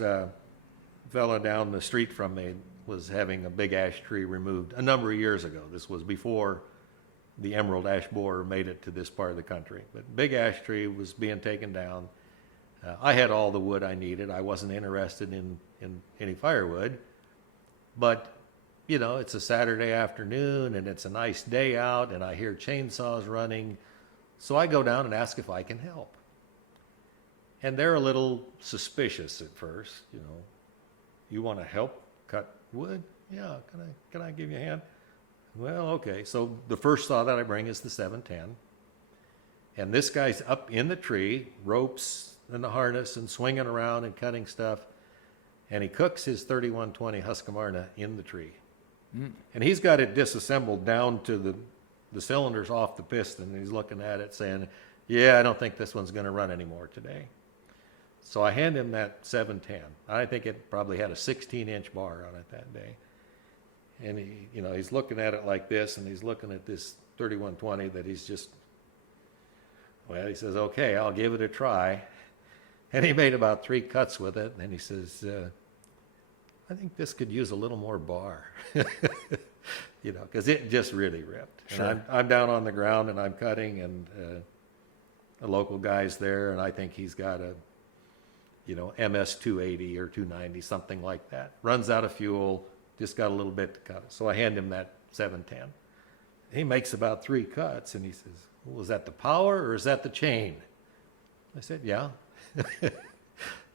A fella down the street from me was having a big ash tree removed a number of years ago. This was before the emerald ash borer made it to this part of the country. But big ash tree was being taken down. I had all the wood I needed. I wasn't interested in any firewood. But, you know, it's a Saturday afternoon and it's a nice day out and I hear chainsaws running. So I go down and ask if I can help. And they're a little suspicious at first, you know. You want to help cut wood? Yeah, can I give you a hand? Well, okay. So the first saw that I bring is the 710. And this guy's up in the tree, ropes and the harness and swinging around and cutting stuff. And he cooks his 3120 Husqvarna in the tree. And he's got it disassembled down to the cylinders off the piston. And he's looking at it saying, yeah, I don't think this one's going to run anymore today. So I hand him that 710. I think it probably had a 16-inch bar on it that day. And he, you know, he's looking at it like this, and he's looking at this 3120 that he's just, well, he says, okay, I'll give it a try. And he made about 3 cuts with it, and he says, I think this could use a little more bar. You know, because it just really ripped. Sure. And I'm down on the ground, and I'm cutting, and a local guy's there, and I think he's got a, you know, MS 280 or 290, something like that. Runs out of fuel, just got a little bit to cut. So I hand him that 710. He makes about 3 cuts, and he says, well, is that the power or is that the chain? I said, yeah.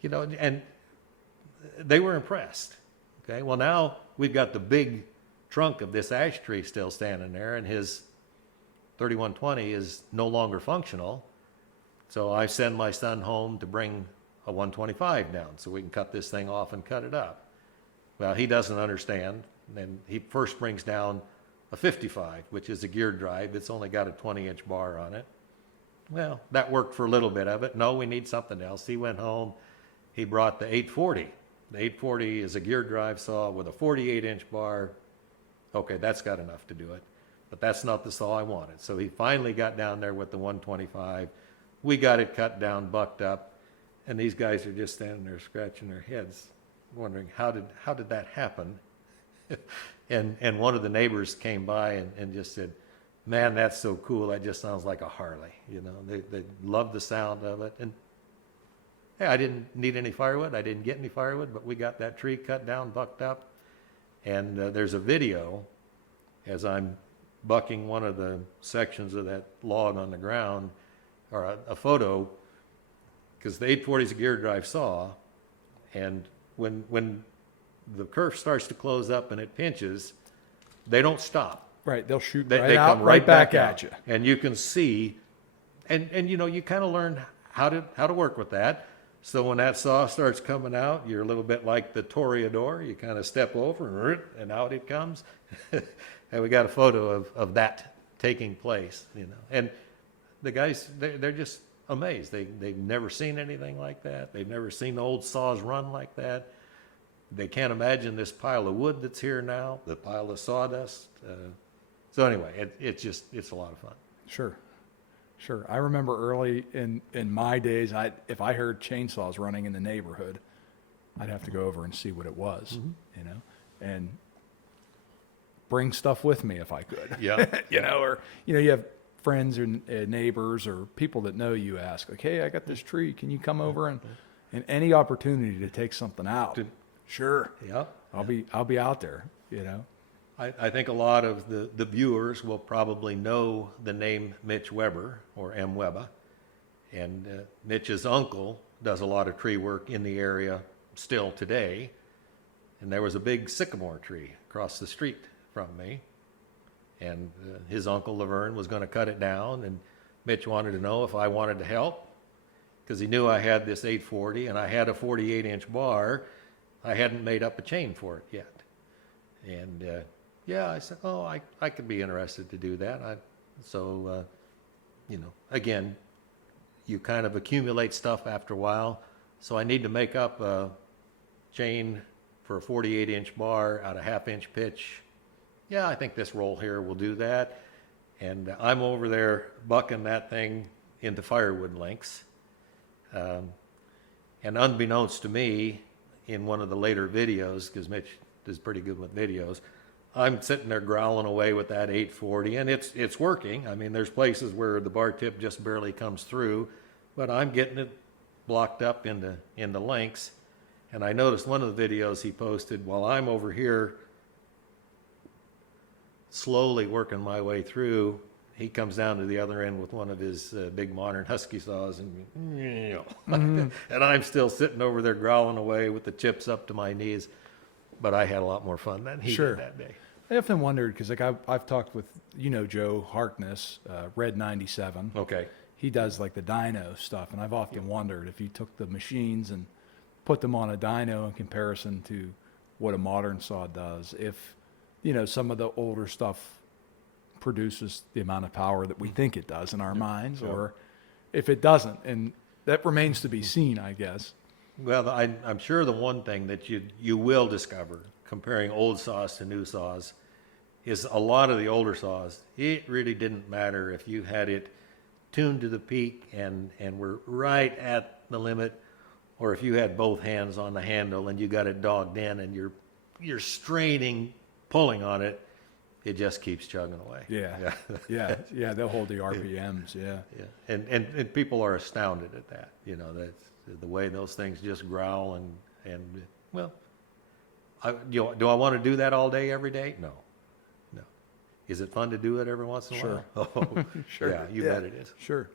You know, and they were impressed. Okay, well, now we've got the big trunk of this ash tree still standing there, and his 3120 is no longer functional. So I send my son home to bring a 125 down so we can cut this thing off and cut it up. Well, he doesn't understand, and he first brings down a 55, which is a gear drive. It's only got a 20-inch bar on it. Well, that worked for a little bit of it. No, we need something else. He went home. He brought the 840. The 840 is a gear drive saw with a 48-inch bar. Okay, that's got enough to do it. But that's not the saw I wanted. So he finally got down there with the 125. We got it cut down, bucked up. And these guys are just standing there scratching their heads, wondering how did that happen? and one of the neighbors came by and just said, man, that's so cool. That just sounds like a Harley. You know, they love the sound of it. And hey, I didn't need any firewood. I didn't get any firewood, but we got that tree cut down, bucked up. And there's a video as I'm bucking one of the sections of that log on the ground, or a photo, because the 840 is a gear drive saw, and when the kerf starts to close up and it pinches, they don't stop. Right, they'll shoot they out, come right back out. at you. And you can see, and you know, you kind of learn how to work with that. So when that saw starts coming out, you're a little bit like the toreador. You kind of step over and out it comes. And we got a photo of that taking place, you know. And the guys, they're just amazed. They've never seen anything like that. They've never seen old saws run like that. They can't imagine this pile of wood that's here now, the pile of sawdust. So anyway, it's a lot of fun. Sure. I remember early in my days, if I heard chainsaws running in the neighborhood, I'd have to go over and see what it was, you know, and bring stuff with me if I could. Yeah. You know, or, you know, you have friends or neighbors or people that know you ask, like, hey, I got this tree. Can you come over and any opportunity to take something out? Sure. Yeah. I'll be out there, you know. I think a lot of the viewers will probably know the name Mitch Weber, or M. Webber. And Mitch's uncle does a lot of tree work in the area still today. And there was a big sycamore tree across the street from me. And his uncle Laverne was going to cut it down. And Mitch wanted to know if I wanted to help, because he knew I had this 840 and I had a 48-inch bar. I hadn't made up a chain for it yet. And yeah, I said, oh, I could be interested to do that. So, you know, again, you kind of accumulate stuff after a while. So I need to make up a chain for a 48-inch bar out of half-inch pitch. Yeah, I think this roll here will do that. And I'm over there bucking that thing into firewood lengths. And unbeknownst to me, in one of the later videos, because Mitch is pretty good with videos, I'm sitting there growling away with that 840, and it's working. I mean, there's places where the bar tip just barely comes through, but I'm getting it blocked up into lengths. And I noticed one of the videos he posted, while I'm over here slowly working my way through, he comes down to the other end with one of his big modern Husky saws, and and I'm still sitting over there growling away with the chips up to my knees. But I had a lot more fun than he Sure. did that day. I often wondered, because like I've talked with, Joe Harkness, Red 97. Okay. He does like the dyno stuff, and I've often wondered if you took the machines and put them on a dyno in comparison to what a modern saw does, if, some of the older stuff produces the amount of power that we think it does in our minds, or if it doesn't. And that remains to be seen, I guess. Well, I'm sure the one thing that you will discover comparing old saws to new saws is a lot of the older saws, it really didn't matter if you had it tuned to the peak and were right at the limit, or if you had both hands on the handle and you got it dogged in and you're straining, pulling on it, it just keeps chugging away. Yeah, they'll hold the RPMs, yeah. And people are astounded at that, that's the way those things just growl and well, do I want to do that all day, every day? No. Is it fun to do it every once in a Sure. while? Oh, Sure. yeah, you bet it is. Sure.